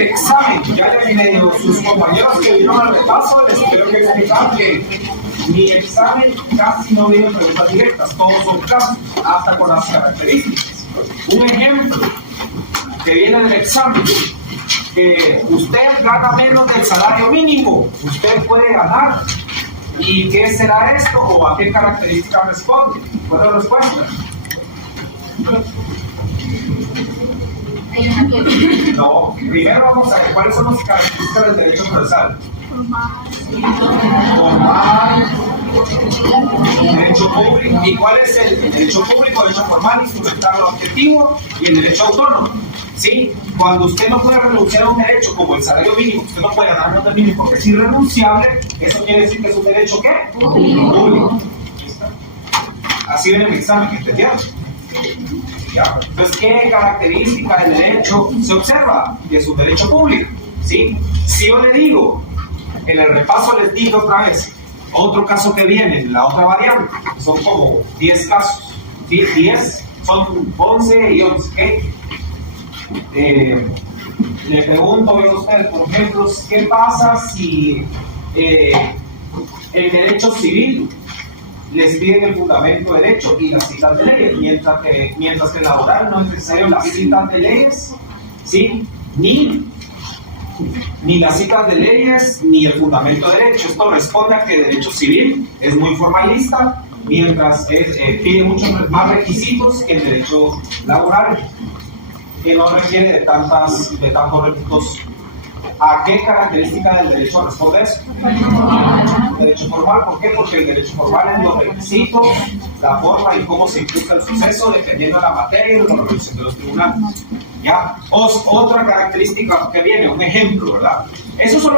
el examen, ya le diré sus compañeros que vieron al repaso, les quiero explicar que mi examen casi no viene preguntas directas, todos son casos, hasta con las características. Un ejemplo que viene del examen, que usted gana menos del salario mínimo, usted puede ganar. ¿Y qué será esto o a qué características responde? ¿Cuál es la respuesta? No, primero vamos a ver cuáles son las características del derecho procesal. Formal, derecho público. ¿Y cuál es el derecho público? Derecho formal, instrumental o objetivo, y el derecho autónomo. ¿Sí? Cuando usted no puede renunciar a un derecho como el salario mínimo, usted no puede ganar menos del mínimo porque es irrenunciable, eso quiere decir que es un derecho ¿qué? Público. Así viene el examen, ¿entendieron? ¿Ya? Entonces, ¿qué característica del derecho se observa? Que es un derecho público. ¿Sí? Si yo le digo, en el repaso les digo otra vez, otro caso que viene, la otra variante, son como 10 casos. ¿Sí? 10, son 11 y 11. ¿Okay? Le pregunto a usted, por ejemplo, ¿qué pasa si el derecho civil les piden el fundamento de derecho y las citas de leyes, mientras que en laboral no es necesario las citas de leyes, ¿sí? Ni las citas de leyes ni el fundamento de derecho? Esto responde a que el derecho civil es muy formalista, mientras tiene muchos más requisitos que el derecho laboral, que no requiere de tantos requisitos. ¿A qué característica del derecho responde eso? Derecho formal. ¿Por qué? Porque el derecho formal es los requisitos, la forma y cómo se implica el suceso, dependiendo de la materia y de la resolución de los tribunales. ¿Ya? Otra característica que viene, un ejemplo, ¿verdad? Esos son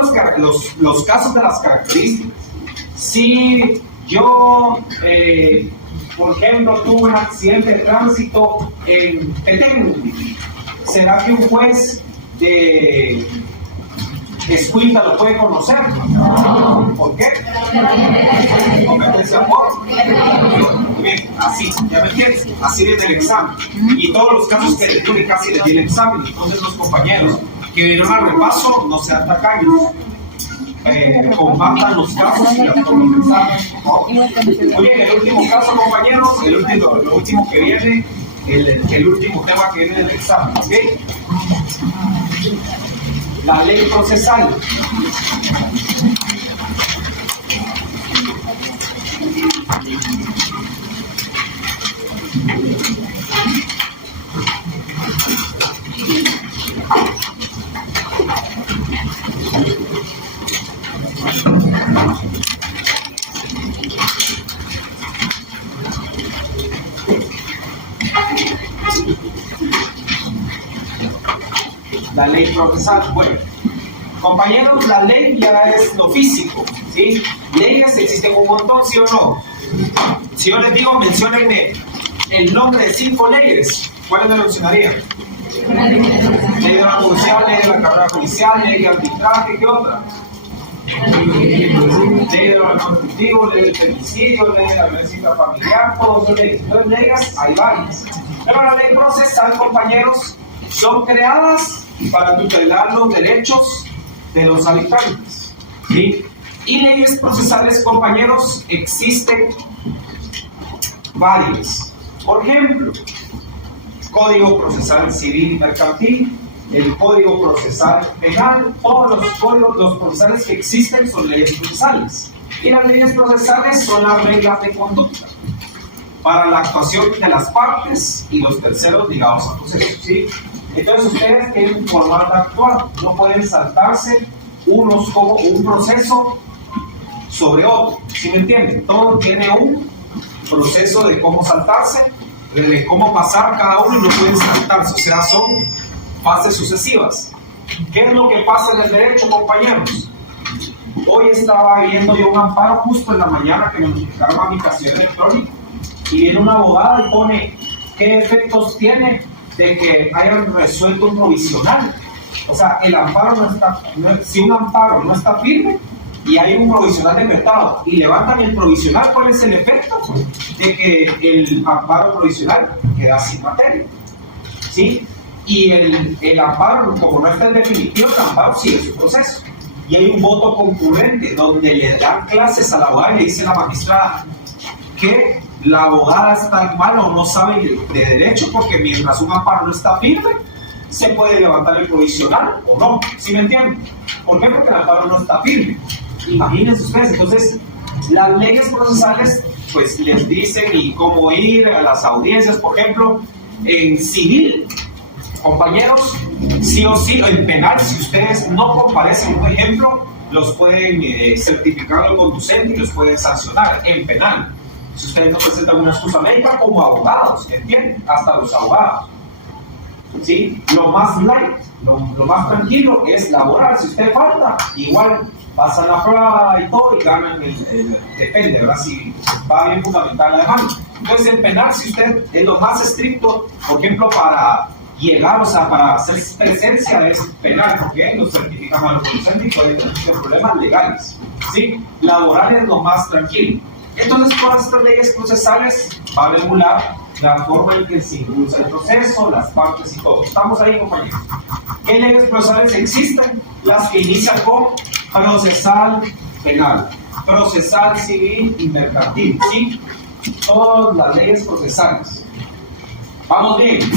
los casos de las características. Si yo, por ejemplo, tuve un accidente de tránsito en Petén, ¿será que un juez de Escuintla lo puede conocer? No. ¿Por qué? Competencia por. Bien, así, ya me entiendes, así viene el examen. Y todos los casos que le casi le di el examen. Entonces los compañeros que vinieron al repaso no sean tacaños. Compartan los casos y las tomen el examen. Muy bien, el último caso, compañeros, lo último que viene, el último tema que viene del examen, ¿ok? La ley procesal. La ley procesal, bueno, compañeros, la ley ya es lo físico, ¿sí? Leyes existen un montón, ¿sí o no? Si yo les digo, menciónenme el nombre de 5 leyes, ¿cuáles me mencionarían? Ley de la judicial, ley de la carrera judicial, ley de arbitraje, ¿qué otra? Ley de lo constructivo, ley del femicidio, ley de la violencia familiar, todas son leyes. Entonces, leyes hay varias. Pero la ley procesal, compañeros, son creadas para tutelar los derechos de los habitantes, ¿sí? Y leyes procesales, compañeros, existen varias. Por ejemplo, Código Procesal Civil y Mercantil, el Código Procesal Penal, todos los códigos, los procesales que existen son leyes procesales. Y las leyes procesales son las reglas de conducta para la actuación de las partes y los terceros ligados al proceso, ¿sí? Entonces ustedes tienen forma de actuar, no pueden saltarse unos como un proceso sobre otro, ¿sí me entienden? Todo tiene un proceso de cómo saltarse, de cómo pasar cada uno y no pueden saltarse, o sea, son fases sucesivas. ¿Qué es lo que pasa en el derecho, compañeros? Hoy estaba viendo yo un amparo justo en la mañana que me notificaron a mi casillero electrónico y viene una abogada y pone qué efectos tiene de que hayan resuelto un provisional. O sea, el amparo si un amparo no está firme y hay un provisional decretado y levantan el provisional, ¿cuál es el efecto? De que el amparo provisional queda sin materia, ¿sí? Y el amparo, como no está en definitivo, el amparo sigue su proceso. Y hay un voto concurrente donde le dan clases a la abogada y le dice la magistrada que la abogada está mal o no sabe de derecho, porque mientras un amparo no está firme, se puede levantar el provisional o no. ¿Sí me entienden? ¿Por qué? Porque el amparo no está firme. Imagínense ustedes. Entonces, las leyes procesales pues les dicen y cómo ir a las audiencias. Por ejemplo, en civil, compañeros, sí o sí, en penal, si ustedes no comparecen, por ejemplo, los pueden certificar al conducente y los pueden sancionar en penal. Si ustedes no presentan una excusa médica como abogados, ¿entienden? Hasta los abogados. ¿Sí? Lo más light, lo más tranquilo es laboral. Si usted falta, igual pasan la prueba y todo y ganan depende, ¿verdad? Si va bien fundamental la demanda. Entonces, en penal, si usted es lo más estricto, por ejemplo, para llegar, o sea, para hacer presencia es penal, porque lo certifican a los conducentes y puede tener problemas legales. ¿Sí? Laboral es lo más tranquilo. Entonces, todas estas leyes procesales van a regular la forma en que se impulsa el proceso, las partes y todo. ¿Estamos ahí, compañeros? ¿Qué leyes procesales existen? Las que inician con procesal penal, procesal civil y mercantil, ¿sí? Todas las leyes procesales. Vamos bien.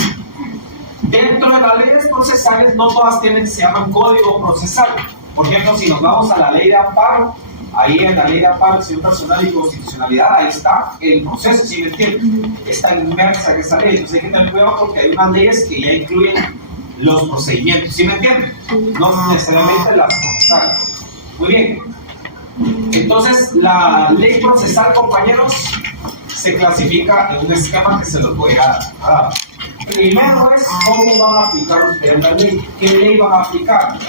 Dentro de las leyes procesales, no todas se llaman código procesal. Por ejemplo, si nos vamos a la ley de amparo, ahí en la ley de amparo, acción personal y constitucionalidad, ahí está el proceso, ¿sí me entienden? Está inmersa en esa ley. Entonces hay que tener cuidado porque hay unas leyes que ya incluyen los procedimientos, ¿sí me entienden? No necesariamente las procesales. Muy bien. Entonces, la ley procesal, compañeros, se clasifica en un esquema que se los voy a dar. Primero es cómo van a aplicar ustedes la ley. ¿Qué ley van a aplicar?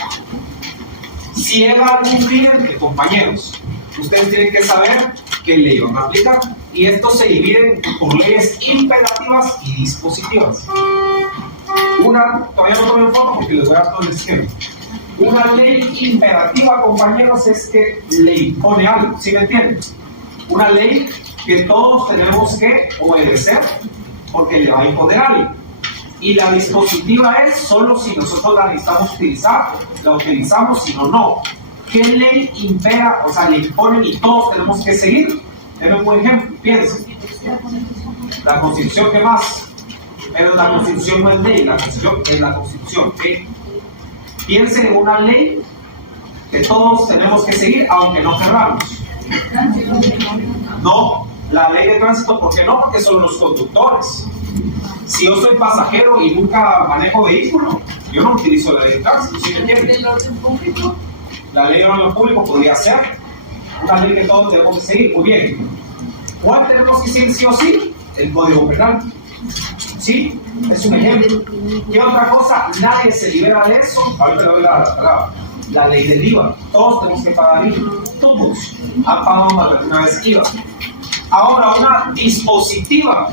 Si llega algún cliente, compañeros, ustedes tienen que saber qué ley van a aplicar. Y esto se divide por leyes imperativas y dispositivas. Todavía no tomen foto porque les voy a dar todo el esquema. Una ley imperativa, compañeros, es que le impone algo, ¿sí me entienden? Una ley que todos tenemos que obedecer porque le va a imponer algo. Y la dispositiva es solo si nosotros la necesitamos utilizar, la utilizamos, si no, no. ¿Qué ley impera? O sea, le imponen y todos tenemos que seguir. Denme un buen ejemplo, piensen. La Constitución, ¿qué más? Pero la Constitución no es ley, la Constitución es la Constitución. ¿Sí? Piensen en una ley que todos tenemos que seguir, aunque no queramos. No, la ley de tránsito, ¿por qué no? Porque son los conductores. Si yo soy pasajero y nunca manejo vehículo, yo no utilizo la ley de tránsito, ¿sí me entienden? ¿El orden público? La ley de orden público podría ser una ley que todos tenemos que seguir. Muy bien. ¿Cuál tenemos que seguir sí o sí? El Código Penal. ¿Sí? Es un ejemplo. ¿Qué otra cosa? Nadie se libera de eso. Ahorita le doy la palabra. La ley del IVA. Todos tenemos que pagar IVA. Todos han pagado más de una vez IVA. Ahora, una dispositiva.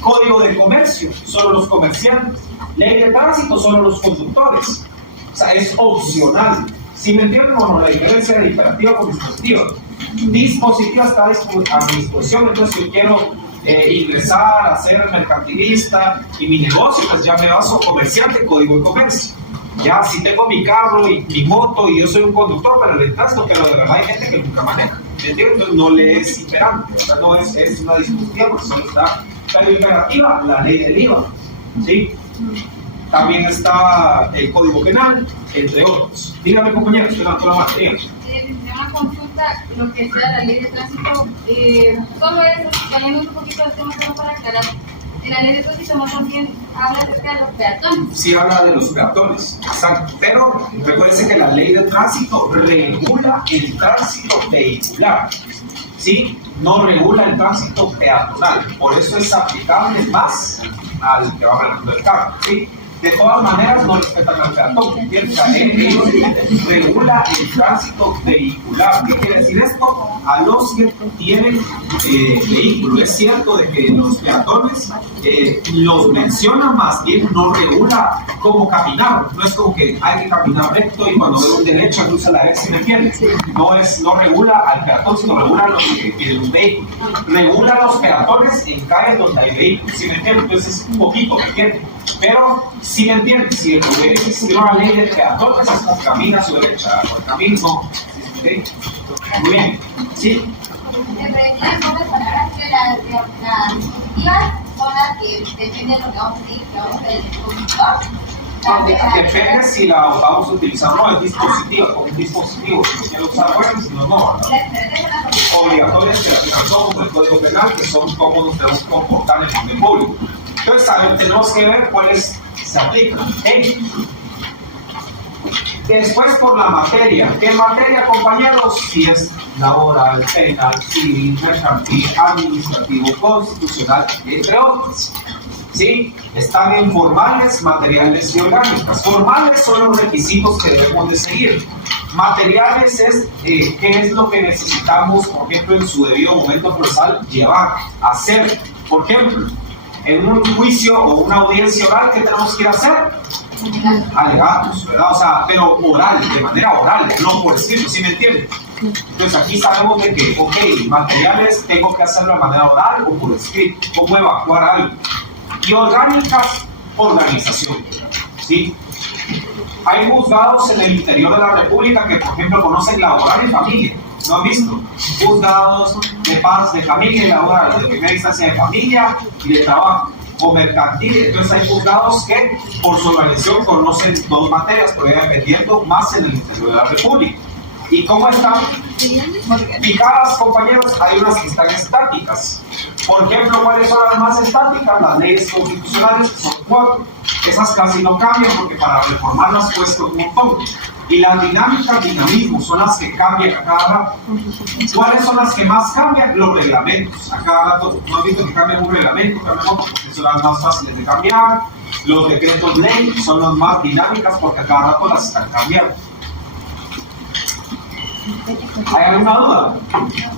Código de comercio, solo los comerciantes. Ley de tránsito, solo los conductores. O sea, es opcional. ¿Sí me entienden o no? La diferencia de imperativa con dispositiva. Dispositiva está a mi disposición, entonces si yo quiero ingresar a ser mercantilista y mi negocio, pues ya me baso comerciante, código de comercio. Ya si tengo mi carro y mi moto y yo soy un conductor, pero el tránsito, pero de verdad hay gente que nunca maneja. ¿Me entienden? Entonces no le es imperante, o sea, no es una dispositiva porque solo está la imperativa, la ley del IVA. ¿Sí? También está el Código Penal, entre otros. Dígame, compañeros, que no la más. Una consulta, lo que sea la ley de tránsito, solo es, saliendo un poquito del tema, solo para aclarar. En la ley de tránsito no también habla acerca de los peatones. Sí, habla de los peatones, exacto. Pero recuérdense que la ley de tránsito regula el tránsito vehicular. ¿Sí? No regula el tránsito peatonal. Por eso es aplicable más al que va manejando el carro. ¿Sí? De todas maneras, no respetan al peatón. Regula el tránsito vehicular. ¿Qué quiere decir esto? A los que tienen vehículo. Es cierto de que los peatones los menciona, más bien no regula cómo caminar. No es como que hay que caminar recto y cuando veo un derecho cruza la derecha, ¿me entiendes? No regula al peatón, sino regula los que tienen un vehículo. Regula a los peatones en calles donde hay vehículos, ¿sí me entiendes? Entonces es un poquito, ¿me entiendes? Pero, si me entiendes, si existe una ley de peatones, es como camina a su derecha, por el camino no. ¿Sí? Muy bien. ¿Sí? En realidad, son las palabras que las dispositivas son las que dependen de lo que vamos a decir, que vamos a hacer el dispositor. Depende si la vamos a utilizar o no, es dispositiva, como un dispositivo, si lo quiero usar, bueno, si no, no, ¿verdad? Obligatorias que las son como el Código Penal, que son cómo nos tenemos que comportar en el público. Entonces, ¿saben? Tenemos que ver cuáles se aplican. Después, por la materia. ¿Qué materia, compañeros? Si es laboral, penal, civil, mercantil, administrativo, constitucional, entre otros. ¿Sí? Están en formales, materiales y orgánicas. Formales son los requisitos que debemos de seguir. Materiales es qué es lo que necesitamos, por ejemplo, en su debido momento procesal, llevar, hacer. Por ejemplo, en un juicio o una audiencia oral, ¿qué tenemos que ir a hacer? Alegatos, ¿verdad? O sea, pero oral, de manera oral, no por escrito, ¿sí me entienden? Entonces aquí sabemos de que, ok, materiales tengo que hacerlo de manera oral o por escrito, cómo evacuar algo. Y orgánicas, organización, ¿sí? Hay juzgados en el interior de la República que, por ejemplo, conocen laboral y familia. ¿No han visto? Juzgados de paz, de familia y laboral, de primera instancia de familia y de trabajo, o mercantil. Entonces hay juzgados que, por su organización, conocen dos materias, pero ya dependiendo más en el interior de la República. ¿Y cómo están picadas, compañeros? Hay unas que están estáticas. Por ejemplo, ¿cuáles son las más estáticas? Las leyes constitucionales, que son 4. Esas casi no cambian porque para reformarlas cuesta un montón. Y las dinámicas, dinamismos, son las que cambian a cada rato. ¿Cuáles son las que más cambian? Los reglamentos. A cada rato, ¿no has visto que cambian un reglamento? Cambian otro, porque son las más fáciles de cambiar. Los decretos ley son las más dinámicas porque a cada rato las están cambiando. ¿Hay alguna duda?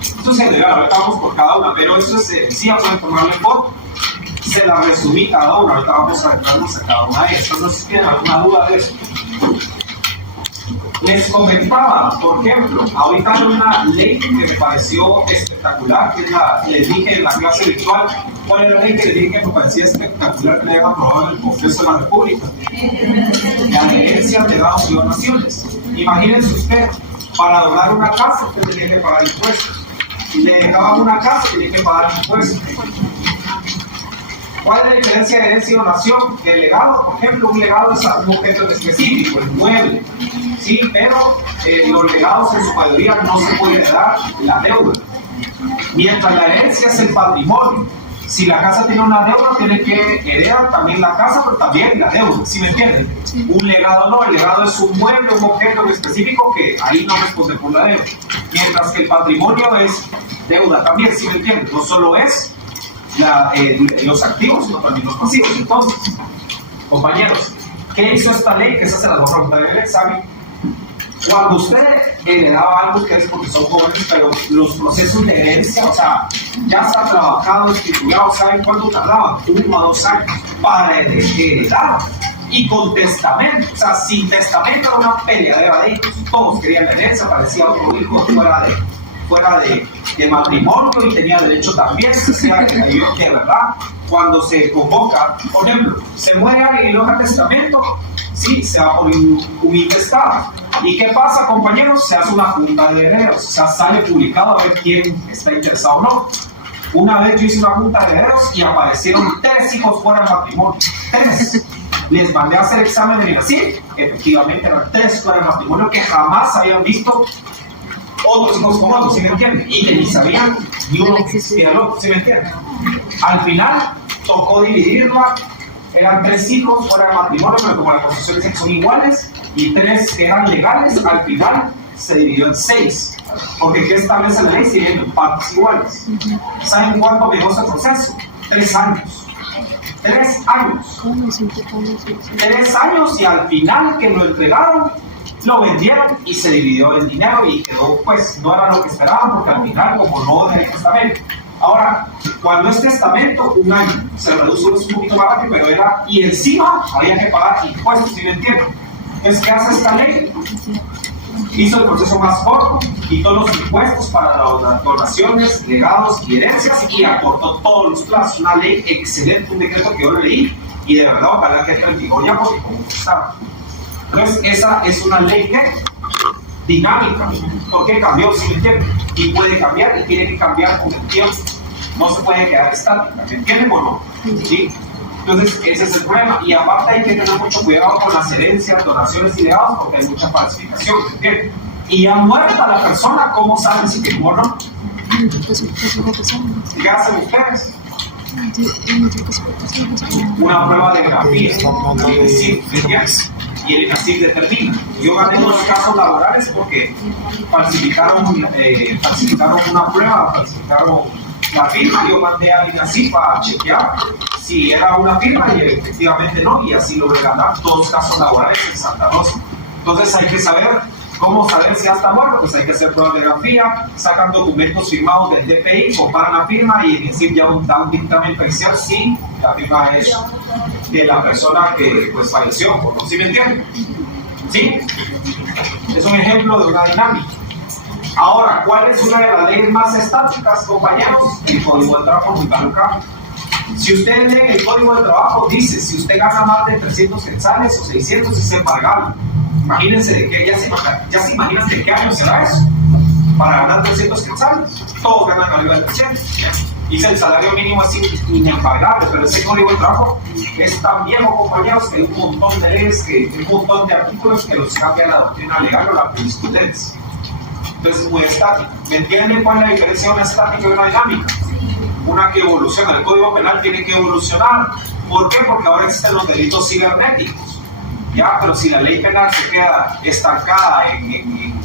Esto es general, ahorita vamos por cada una, pero eso es sencilla, pueden tomarle foto. Se la resumí cada una, ahorita vamos a entrarnos a cada una de estas. No sé si tienen alguna duda de eso. Les comentaba, por ejemplo, ahorita hay una ley que me pareció espectacular, que es les dije en la clase virtual, ¿cuál era la ley que les dije que me parecía espectacular que le habían aprobado en el Congreso de la República? La herencia de dados y donaciones. Imagínense usted, para donar una casa, usted tenía que pagar impuestos. Si le dejaban una casa, tenía que pagar impuestos. ¿Cuál es la diferencia de herencia y donación? El legado, por ejemplo, un legado es un objeto específico, el mueble. Sí, pero los legados en su mayoría no se puede dar la deuda. Mientras la herencia es el patrimonio. Si la casa tiene una deuda, tiene que heredar también la casa, pero también la deuda. ¿Sí me entienden? Un legado no, el legado es un mueble, un objeto específico que ahí no responde por la deuda. Mientras que el patrimonio es deuda también, ¿sí me entienden? No solo es los activos, sino también los pasivos. Entonces, compañeros, ¿qué hizo esta ley? Que esa se las voy a preguntar en el examen. Cuando usted heredaba algo, ustedes porque son jóvenes, pero los procesos de herencia, o sea, ya está trabajado, estipulado, ¿saben cuánto tardaban? 1 a 2 años para heredar. Y con testamento, o sea, sin testamento era una peleadera de ellos. Todos querían la herencia, parecía otro hijo fuera de matrimonio y tenía derecho también, o sea, que de verdad, cuando se convoca, por ejemplo, se muere alguien y no deja testamento, sí, se va por un intestado. ¿Y qué pasa, compañeros? Se hace una junta de herederos, o sea, sale publicado a ver quién está interesado o no. Una vez yo hice una junta de herederos y aparecieron 3 hijos fuera de matrimonio, 3. Les mandé a hacer examen y así, efectivamente eran 3 fuera de matrimonio que jamás habían visto otros hijos como otros, ¿sí me entienden? Y que ni sabían ni uno que existía el otro, ¿sí me entienden? Al final tocó dividirla, eran 3 hijos fuera de matrimonio, pero como la Constitución dice que son iguales, y 3 que eran legales, al final se dividió en 6. Porque ¿qué establece la ley? Si vienen partes iguales. ¿Saben cuánto me ese proceso? 3 años. 3 años. 3 años y al final que lo entregaron, lo vendieron y se dividió el dinero y quedó, pues, no era lo que esperaban porque al final, como no hay testamento. Ahora, cuando es testamento, 1 año, se reduce un poquito más rápido, pero era, y encima había que pagar impuestos, ¿sí me entienden? Entonces, ¿qué hace esta ley? Hizo el proceso más corto, quitó los impuestos para las donaciones, legados y herencias y acortó todos los plazos. Una ley excelente, un decreto que yo leí Y de verdad, ojalá que entre en vigor ya, porque como está. Entonces, esa es una ley que dinámica, porque cambió, si me entienden, y puede cambiar y tiene que cambiar con el tiempo, no se puede quedar estática, ¿me entienden o no? ¿Sí? Entonces ese es el problema, y aparte hay que tener mucho cuidado con las herencias, donaciones y legados, porque hay mucha falsificación, ¿me entienden? Y ya muerta la persona, ¿cómo saben si firmó o no? ¿Qué hacen ustedes? Una prueba de grafía, y el INASIF determina. Yo gané unos casos laborales porque falsificaron una prueba, falsificaron la firma. Yo mandé al INASIF a chequear si era una firma y efectivamente no, y así logré ganar 2 casos laborales en Santa Rosa. Entonces hay que saber cómo saber si ya está muerto, pues hay que hacer pruebas de grafía, sacan documentos firmados del DPI, comparan la firma y el INASIF ya da un dictamen pericial si la firma es de la persona que pues falleció, ¿sí me entienden? ¿Sí? Es un ejemplo de una dinámica. Ahora, ¿cuál es una de las leyes más estáticas, compañeros? El Código de Trabajo Multilocal. Si ustedes leen el Código de Trabajo, dice, si usted gana más de 300 quetzales o 600, es embargable. Imagínense de qué, ya se imaginan de qué año será eso. Para ganar 300 quetzales, todos ganan arriba de 300. Dice el salario mínimo así inembargable, pero ese Código de Trabajo es tan viejo, compañeros, que hay un montón de leyes, un montón de artículos que los cambia la doctrina legal o la jurisprudencia. Entonces es muy estático. ¿Me entienden cuál es la diferencia de una estática y una dinámica? Una que evoluciona. El Código Penal tiene que evolucionar. ¿Por qué? Porque ahora existen los delitos cibernéticos. Ya, pero si la ley penal se queda estancada en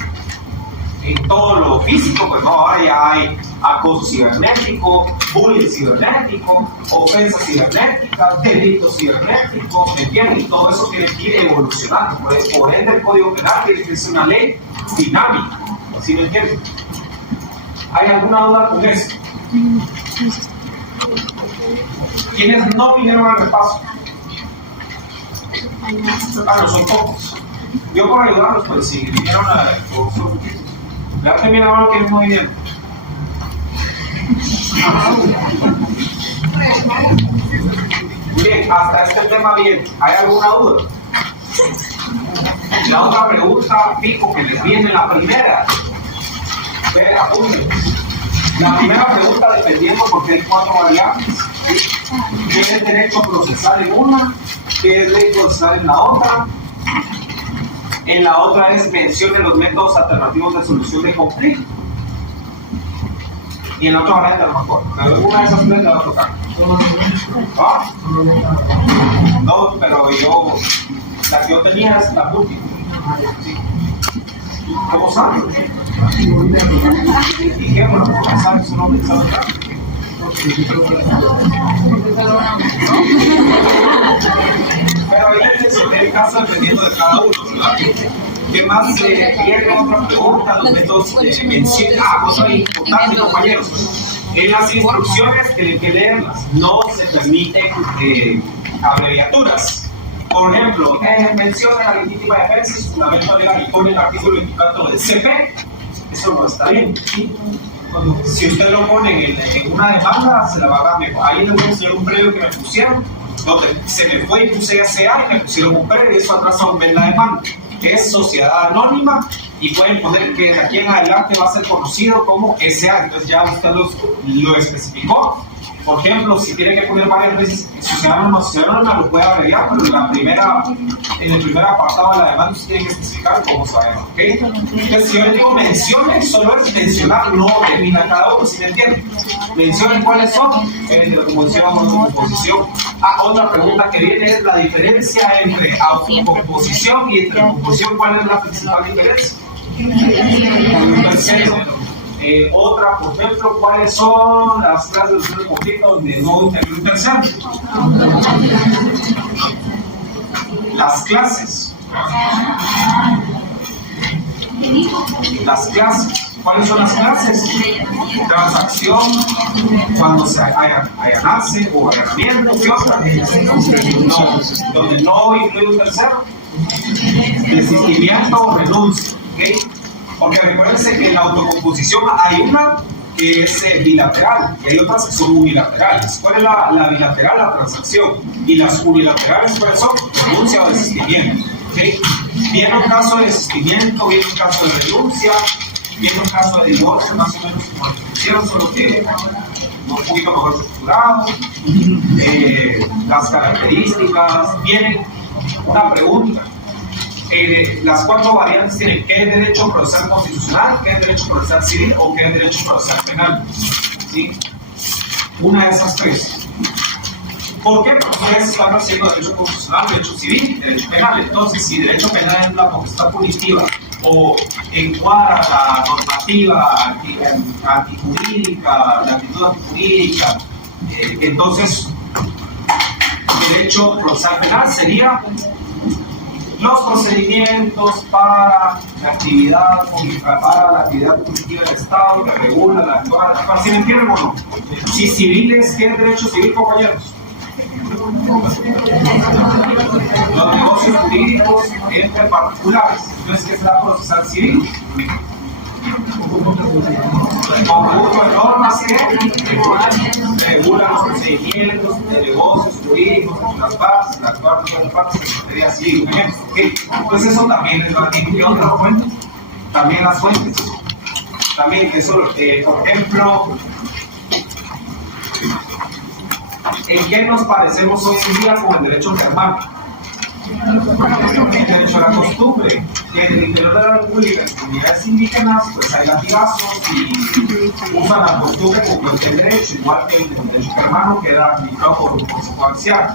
todo lo físico, pues no, ahora ya hay acoso cibernético, bullying cibernético, ofensa cibernética, delitos cibernéticos, ¿me entienden? Y todo eso tiene que ir evolucionando. Por ende, el Código Penal tiene que ser una ley dinámica. ¿Sí me entienden? ¿Hay alguna duda con eso? ¿Quiénes no vinieron al repaso? No son pocos. Yo por ayudarlos, pues sí, vinieron a levanten bien la mano que no vinieron. Bien, hasta este tema bien. ¿Hay alguna duda? La otra pregunta, fijo, que les viene la primera. La primera pregunta, dependiendo, porque hay 4 variables. ¿Qué es derecho procesal en una? ¿Qué es derecho procesal en la otra? En la otra es mencione los métodos alternativos de solución de conflicto. Y en la otra variante no me acuerdo. Pero una de esas 3 la va a tocar. ¿Ah? No, pero la que yo tenía es la última. Sí. ¿Cómo saben? ¿Y qué? Bueno, ¿cómo saben su nombre? ¿Saben acá? Pero ahí les el caso dependiendo de cada uno, ¿verdad? ¿Qué más tiene otra pregunta? Los métodos cosa importante, compañeros. En las instrucciones tienen que leerlas. No se permiten abreviaturas. Por ejemplo, menciona la legítima defensa y su fundamento legal y pone el artículo 24 del CP. Eso no está bien. ¿Sí? Si usted lo pone en una demanda, se la va a dar mejor. Ahí les voy a enseñar un previo que me pusieron, donde se me fue y puse SA y me pusieron un previo y eso atrás aumenta la demanda. Es sociedad anónima y pueden poner que de aquí en adelante va a ser conocido como SA. Entonces ya usted lo especificó. Por ejemplo, si tiene que poner varias veces sociedad anónima lo puede abreviar, pero en el primer apartado de la demanda usted tiene que especificar cómo sabemos, ¿ok? Entonces, si yo le digo menciones, solo es mencionar, no termina cada uno, ¿sí me entienden? Mencionen cuáles son, de la composición o no composición. Otra pregunta que viene es la diferencia entre autocomposición y entre composición. ¿Cuál es la principal diferencia? Otra, por ejemplo, ¿cuáles son las clases de conflicto donde no interviene un tercero? Las clases. Las clases. ¿Cuáles son las clases? Transacción, cuando se allanarse o allanamiento, ¿qué otra? No, donde no incluye un tercero. Desistimiento o renuncia, ¿ok? Porque recuérdense que en la autocomposición hay una es bilateral y hay otras que son unilaterales. ¿Cuál es la bilateral? La transacción. Y las unilaterales, ¿cuáles son? Renuncia o desistimiento. ¿Okay? Viene un caso de desistimiento, viene un caso de renuncia, viene un caso de divorcio, más o menos como lo hicieron, solo que un poquito mejor estructurado. Las características, viene una pregunta. Las 4 variantes tienen qué es derecho procesal constitucional, qué es derecho procesal civil o qué es derecho procesal penal. ¿Sí? Una de esas 3. ¿Por qué? Porque ustedes están haciendo derecho constitucional, derecho civil, derecho penal. Entonces, si derecho penal es la potestad punitiva o encuadra la normativa antijurídica, la actitud antijurídica, entonces derecho procesal penal sería los procedimientos para la actividad punitiva del Estado que regula la actual. ¿Si me entienden o no? Si civil es, ¿qué es derecho civil, compañeros? Los negocios jurídicos entre particulares. Entonces, ¿qué es la procesal civil? Conjunto de normas que regulan los procedimientos de negocios jurídicos entre las partes, las partes en materia civil. ¿Okay? Entonces eso también es la definición de las fuentes. También las fuentes. También eso, por ejemplo, ¿en qué nos parecemos hoy en día con el derecho germánico? El derecho a la costumbre, que en el interior de la República, en comunidades indígenas, pues hay latigazos y usan la costumbre como cualquier derecho, igual que el derecho germano, que era aplicado por un consejo anciano.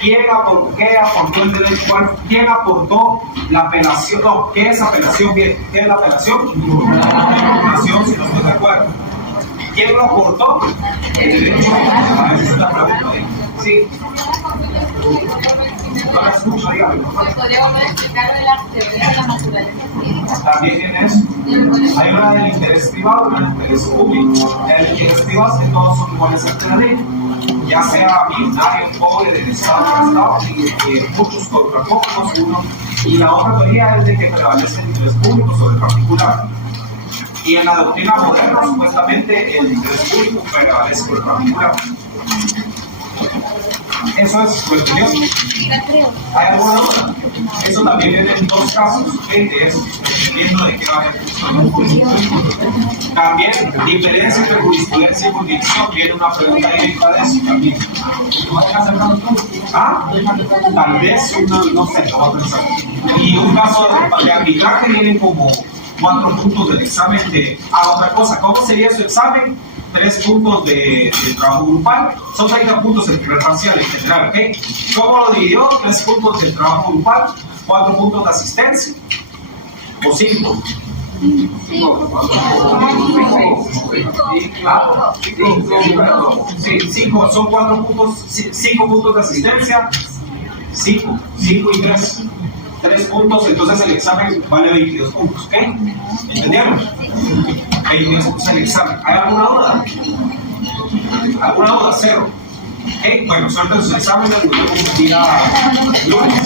¿Quién aportó el derecho? ¿Quién aportó la apelación? No, ¿qué es apelación? ¿Qué es la apelación? Impugnación, si no estoy de acuerdo. ¿Quién lo aportó? El derecho. Esa es una pregunta. Sí. No la escucho, dígame. ¿Podríamos explicar de las teorías de la naturaleza jurídica? También tiene eso. Hay una del interés privado y una del interés público. El interés privado es que todos son iguales ante la ley, ya sea millonario, pobre, del Estado, y muchos contra pocos, uno. Y la otra teoría es de que prevalece el interés público sobre el particular. Y en la doctrina moderna, supuestamente, el interés público prevalece sobre el particular. Eso es cuestión. ¿Hay alguna duda? Eso también viene en 2 casos, es dependiendo de qué va a haber. También, diferencia entre jurisprudencia y jurisdicción, viene una pregunta directa de eso también. ¿Ah? Tal vez, no sé, lo voy a pensar. Y un caso de arbitraje vienen como 4 puntos del examen de... otra cosa, ¿cómo sería su examen? 3 puntos de trabajo grupal, son 30 puntos el primer parcial en general, ¿ok? ¿Cómo lo dividió? 3 puntos de trabajo grupal, 4 puntos de asistencia, o 5. 5 son 4 puntos, 5 puntos de asistencia, 5 y 3. 3 puntos, entonces el examen vale 22 puntos, ¿ok? ¿Entendieron? 22 puntos el examen. ¿Hay alguna duda? ¿Alguna duda? 0. ¿Ok? Bueno, suerte en sus exámenes, nos vemos el día lunes.